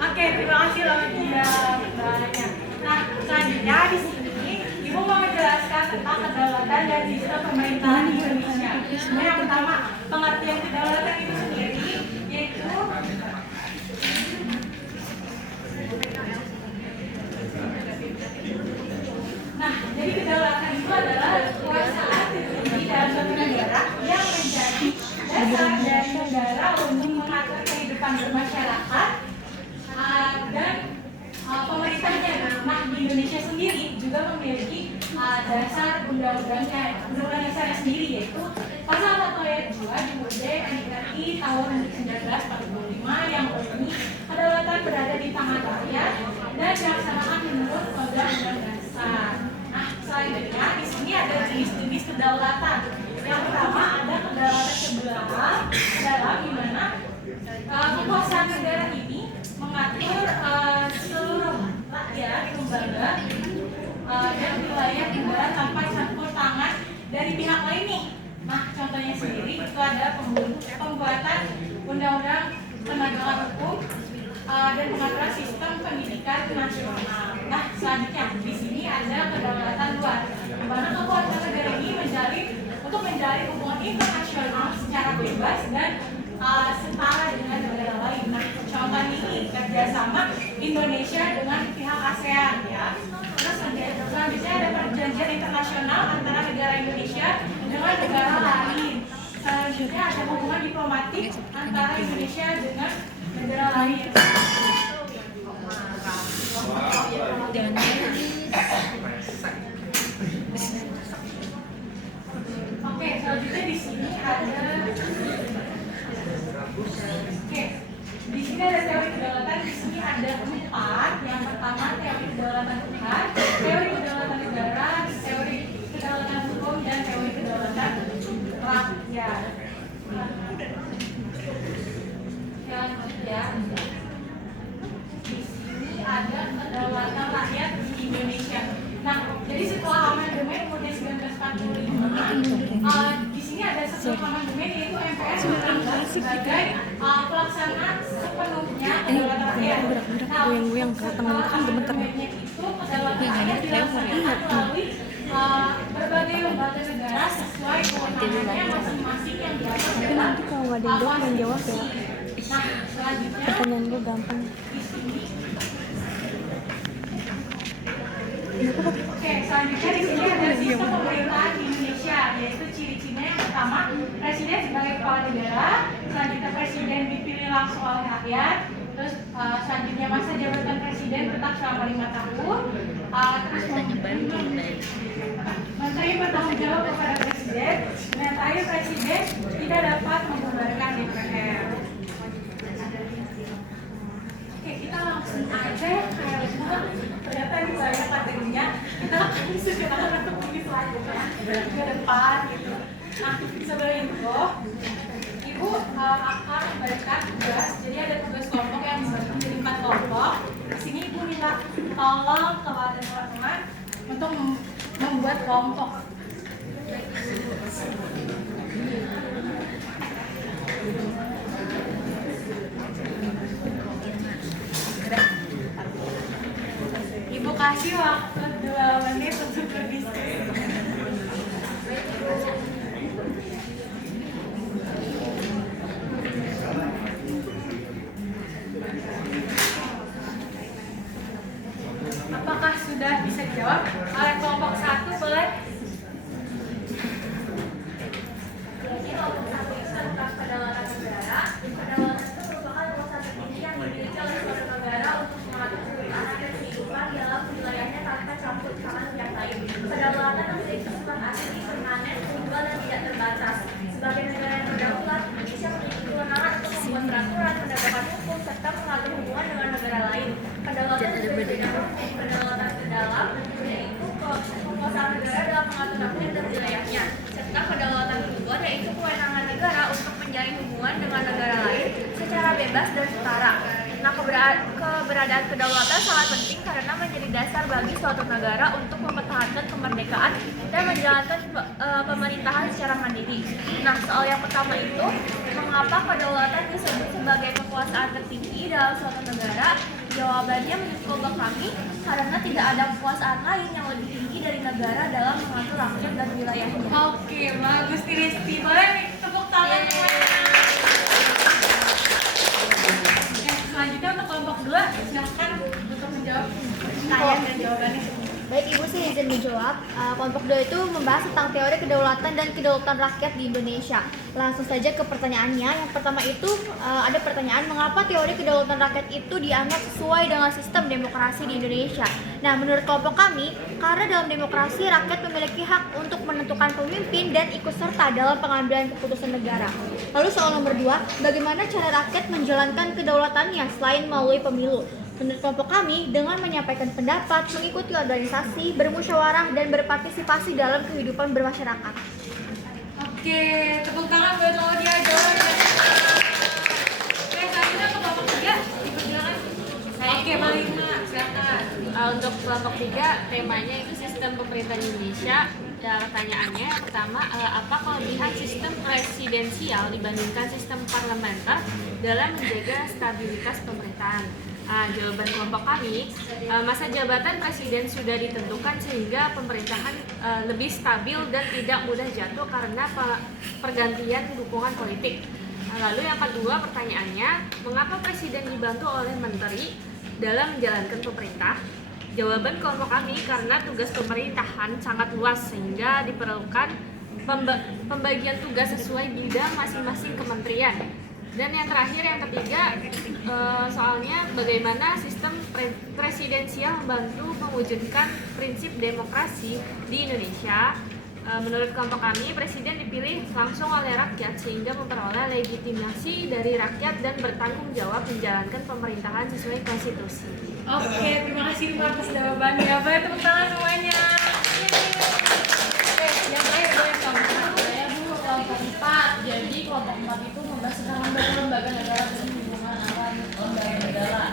Oke, terima kasih loh dia banyak. Nah, selanjutnya di sini Ibu mau menjelaskan tentang kedaulatan dan sistem pemerintahan di Indonesia. Nah, yang pertama, pengertian kedaulatan itu sendiri yaitu jadi kedaulatan itu adalah kekuasaan tertinggi dalam suatu negara yang menjadi dasar dari negara untuk mengatur kehidupan bermasyarakat dan pemerintahnya. Nah, di Indonesia sendiri juga memiliki dasar undang-undangnya, undang-undang dasarnya sendiri, yaitu pasal 1 ayat 2 di UUD NRI tahun 1945 yang berbunyi kedaulatan berada di tangan rakyat dan dilaksanakan menurut undang-undang dasar. Nah, selanjutnya di sini ada jenis-jenis kedaulatan. Yang pertama ada kedaulatan sebelah dalam di mana kekuasaan negara ini mengatur seluruh rakyat, lembaga dan wilayah negara tanpa campur tangan dari pihak lain nih. Nah, contohnya sendiri itu ada pembuatan undang-undang penegakan hukum dan pengaturan sistem pendidikan nasional. Nah, selanjutnya di sini ada kedaulatan luar, di mana kekuasaan negara ini menjalin hubungan internasional secara bebas dan setara dengan negara lain. Nah, contoh ini kerjasama Indonesia dengan pihak ASEAN ya. Terus selanjutnya ada perjanjian internasional antara negara Indonesia dengan negara lain. Selanjutnya ada hubungan diplomatik antara Indonesia dengan negara lain. Oke, selanjutnya di sini ada di sini ada teori kedaulatan. Di sini ada 4. Yang pertama teori kedaulatan Tuhan, teori kedaulatan negara, teori kedaulatan hukum, dan teori kedaulatan rakyat. Selanjutnya di sini ada kedaulatan rakyat di Indonesia. Nah, jadi setelah amandemen UUD 1945, di sini ada satu amandemen yaitu MPR menganggap sebagai pelaksanaan sepenuhnya kedaulatan rakyat. Nah, goyang-goyang ke teman kan gemeter. Itu kedaulatan rakyat dilaksanakan melalui berbagai lembaga negara sesuai kewenangannya masing-masing yang diatur Tapi nanti kalau nggak ada yang jawab ya. Nah, selanjutnya Pertanyaan gue gampang. Oke, selanjutnya di sini ada sistem pemerintahan di Indonesia, yaitu ciri-cirinya yang pertama presiden sebagai kepala negara, selanjutnya presiden dipilih langsung oleh rakyat, terus selanjutnya masa jabatan presiden tetap selama 5 tahun, terus menteri bertanggung jawab kepada presiden, dan terakhir presiden tidak dapat membubarkan DPR. Oke, kita langsung aja kayak ternyata ini banyak materinya. Kita akan disediakan untuk pergi selanjutnya ke depan gitu. Nah, sebelum itu Ibu akan memberikan tugas. Jadi ada tugas kelompok yang dibagi menjadi 4 kelompok. Di sini Ibu minta tolong kepada teman-teman untuk membuat kelompok. Ibu kasih waktu 2 menit untuk berdiskusi. Apakah sudah bisa dijawab oleh kelompok 1? Boleh keberadaan kedaulatan sangat penting karena menjadi dasar bagi suatu negara untuk mempertahankan kemerdekaan dan menjalankan pemerintahan secara mandiri. Nah, soal yang pertama itu, mengapa kedaulatan disebut sebagai kekuasaan tertinggi dalam suatu negara? Jawabannya menurut kelompok kami, karena tidak ada kekuasaan lain yang lebih tinggi dari negara dalam mengatur rakyat dan wilayahnya. Oke, bagus nih Risti. Boleh nih tepuk tangan semuanya. Selanjutnya untuk kelompok 2, silakan untuk menjawab pertanyaan dan jawabannya. Baik, Ibu, saya izin menjawab. Kelompok 2 itu membahas tentang teori kedaulatan dan kedaulatan rakyat di Indonesia. Langsung saja ke pertanyaannya. Yang pertama itu ada pertanyaan, mengapa teori kedaulatan rakyat itu dianggap sesuai dengan sistem demokrasi di Indonesia? Nah, menurut kelompok kami, karena dalam demokrasi rakyat memiliki hak untuk menentukan pemimpin dan ikut serta dalam pengambilan keputusan negara. Lalu soal nomor 2, bagaimana cara rakyat menjalankan kedaulatannya selain melalui pemilu? Menurut kelompok kami, dengan menyampaikan pendapat, mengikuti organisasi, bermusyawarah, dan berpartisipasi dalam kehidupan bermasyarakat. Oke, tepuk tangan buat Laudia jawabannya. Oke, selanjutnya ke kelompok 3, dipersilakan. Oke, Malina, silakan. Untuk kelompok 3, temanya itu sistem pemerintahan Indonesia. Pertanyaannya yang pertama, apa kelebihan sistem presidensial dibandingkan sistem parlementer dalam menjaga stabilitas pemerintahan? Jawaban kelompok kami, masa jabatan presiden sudah ditentukan sehingga pemerintahan lebih stabil dan tidak mudah jatuh karena pergantian dukungan politik. Lalu yang kedua pertanyaannya, mengapa presiden dibantu oleh menteri dalam menjalankan pemerintah? Jawaban kelompok kami, karena tugas pemerintahan sangat luas sehingga diperlukan pembagian tugas sesuai bidang masing-masing kementerian. Dan yang terakhir, yang ketiga, soalnya bagaimana sistem presidensial membantu mewujudkan prinsip demokrasi di Indonesia. Menurut kelompok kami, presiden dipilih langsung oleh rakyat sehingga memperoleh legitimasi dari rakyat dan bertanggung jawab menjalankan pemerintahan sesuai konstitusi. Oke, terima kasih atas jawabannya. Boleh tepuk tangan semuanya. Oke, yang terakhir boleh kelompok. Saya dulu kelompok 4. Jadi kelompok 4 itu membahas tentang lembaga negara dan hubungan antar lembaga negara.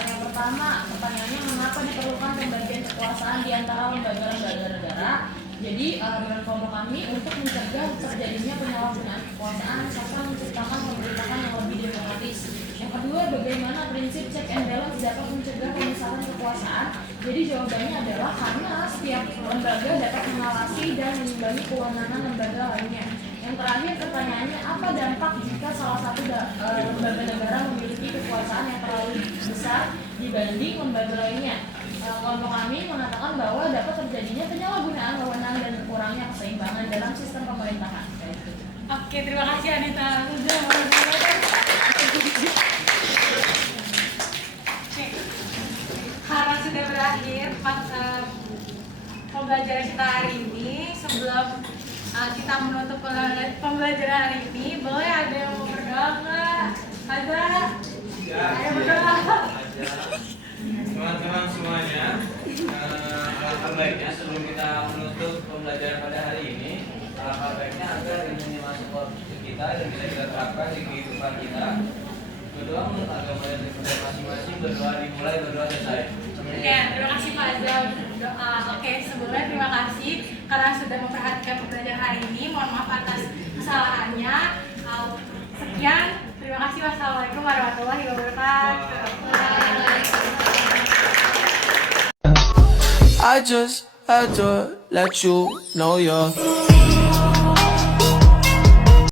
Yang pertama, pertanyaannya, mengapa diperlukan pembagian kekuasaan di antara lembaga-lembaga negara? Jadi menurut kelompok kami, untuk mencegah terjadinya penyalahgunaan kekuasaan serta menciptakan pemerintahan yang lebih demokratis. Yang kedua, bagaimana prinsip check and balance dapat mencegah pemisahan kekuasaan? Jadi jawabannya adalah karena setiap lembaga dapat mengawasi dan mengimbangi kewenangan lembaga lainnya. Yang terakhir, pertanyaannya, apa dampak jika salah satu lembaga negara memiliki kekuasaan yang terlalu besar dibanding lembaga lainnya? Kelompok kami mengatakan bahwa dapat terjadinya penyalahgunaan wewenang dan kurangnya keseimbangan dalam sistem pemerintahan. Oke, terima kasih Anita. Karena sudah berakhir pembelajaran kita hari ini, sebelum kita menutup pembelajaran hari ini, boleh ada yang mau berdoa nggak? Ada? Ada berdoa? Teman-teman semuanya, alangkah baiknya sebelum kita menutup pembelajaran pada hari ini, alangkah baiknya agar ini masuk ke kita dan bisa kita terapkan di kehidupan kita. Berdoa menurut agama dan budaya masing-masing, berdoa dimulai, berdoa selesai. Oke, terima kasih Pak Azam. Oke, sebelumnya terima kasih karena sudah memperhatikan pembelajaran hari ini. Mohon maaf atas kesalahannya. Sekian, terima kasih. Wassalamualaikum warahmatullahi wabarakatuh. I just had to let you know you're